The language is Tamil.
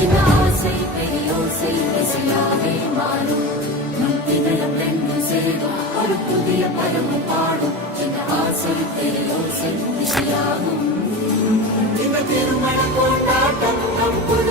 சின்ன ஆசை பெரியோசை இசையாவே மாறும் நம் இதயம் ரெண்டும் சேரும் ஒரு புதிய பலமும் பாடும் சின்ன ஆசை பெரியோசை இசையாகும் இந்த திருமண கொண்டாட்டம் நம் புது